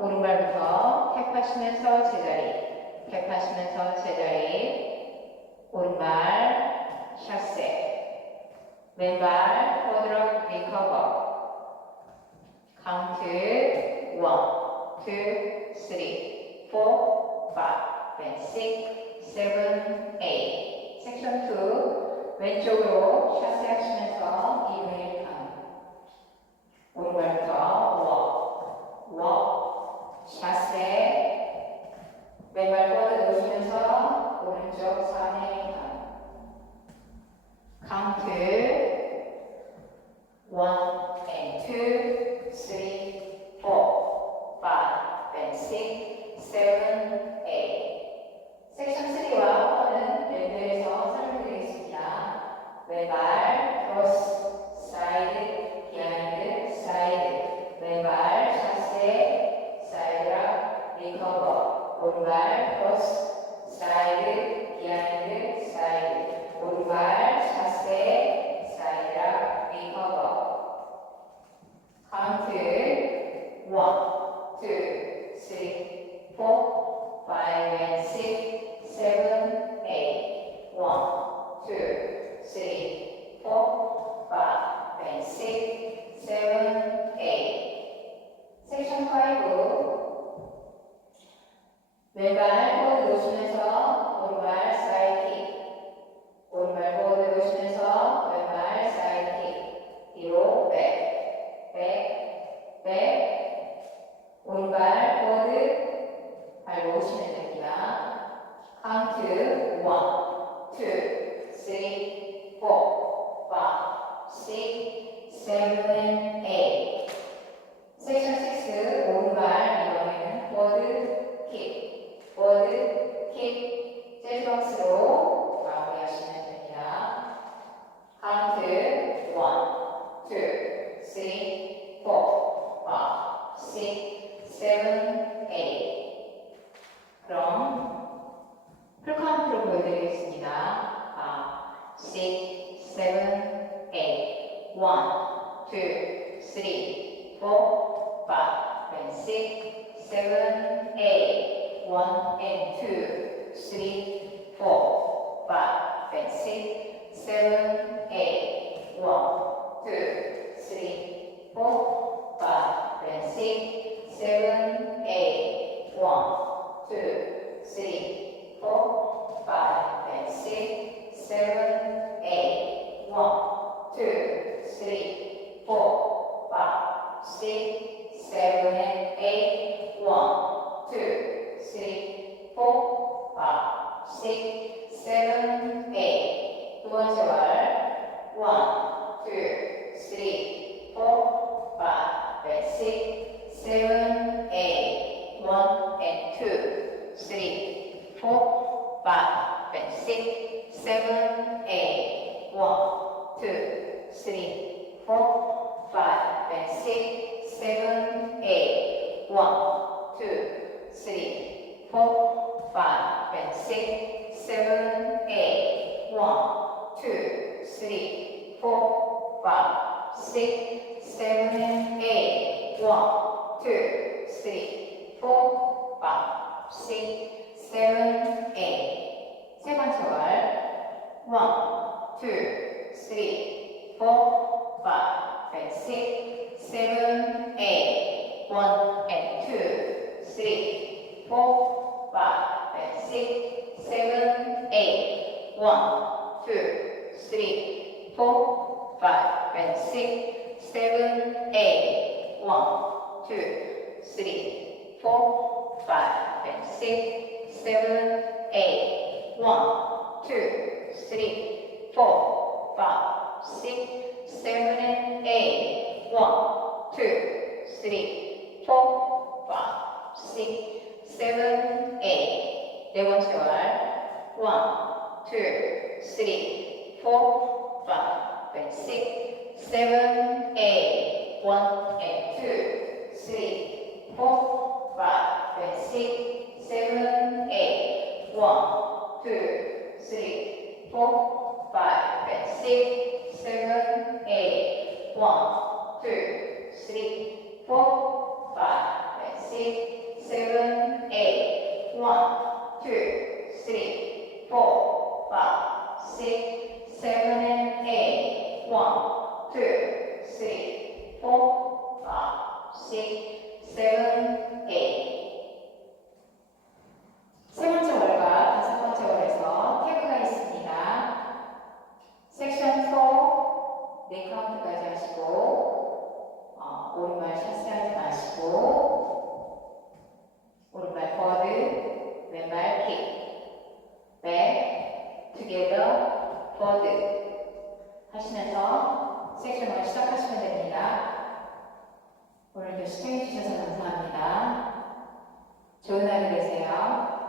오른발부터 탭하시면서 제자리, 탭하시면서 제자리, 오른발 샷세, 왼발 포드럭 리커버, 카운트 1, 2, 3, 4, 5, then 6, 7, 8. 섹션 2 왼쪽으로 샷세 하시면서 2분의 1 카운트. 오른발부터 워, 샷세, 왼발 뻗어 놓으시면서 오른쪽 4분의 1 카운트. 1 and 2, 3, 4, 5, then 6, 7, 8. 섹션 3와 4는 왼발에서 설명드리겠습니다. 왼발 크로스, 사이드, 비하인드, 사이드, 왼발 샷세, 사이드락, 리커버, 오른발 크로스, 사이드, 비하인드, 사이드, 오른발 샷세, 사이드락, 리커버. 카운트 1, 2, 3, 4, 5 and 6, 7, 8. 1, 2, 3, 4, 5 and 6, 7, 8. 섹션 5 왼발 포드 놓으시면서 오른발 사이드 킥, 오른발 포드 놓으시면서 왼발 사이드 킥, 뒤로 백, 백, 백, 오른발 포드 발 놓으시면 됩니다. 카운트 1, 2, 3, 4, 5, 6, 7, 8. 섹션 6 오른발 이번에는 포드 킥, 포드 킥, 재즈박스로 마무리하시면 됩니다. 카운트 1, 2, 3, 4, 5, 6, 7, 8. 그럼 풀카운트로 보여드리겠습니다. 6, 7, 8, 1, 2, 3, 4, 5, then 6, 7, 8, 1 and 2, 3, 4, 5, then 6, 7, 8, 1, 2, 3, 4, 5, then 6, 7, 8, 1, 2, 3, 4, 5, then 6, 7, 8, 1, 2, 3, 4, 5, 6, 7, and 8, 1, 2, 3, 4, 5, 6, 7, 8. 두 번째 월 1, 2, 3, 4, 5, then 6, 7, 8, 1 and 2, 3, 4, 5, then 6, 7, 8, 1, 2, 3, 4, 5, then 6, 7, 8, 1, 2, 3, 4, 5, then 6, 7, 8, 1, 2, 3, 4, 5, 6, 7, 8, 1, 2, 3, 4, 5, 6, 7, 8. 세 번째 월 1, 2, 3, 4, 5, then 6, 7, 8, 1 and 2, 3, 4, 5, then 6, 7, 8, 1, 2, 3, 4, 5, then 6, 7, 8, 1, 2, 3, 4, 5, then 6, 7, 8, 1, 2, 3, 4, 5, 6, 7, and 8, 1, 2, 3, 4, 5, 6, 7, 8. 네 번째 월 1, 2, 3, 4, 5, then 6, 7, 8, 1 and 2, 3, 4, 5, then 6, 7, 8, 1, 2, 3, 4, 5, then 6, 7, 8, 1, 2, 3, 4, 5, then 6, 해주세요.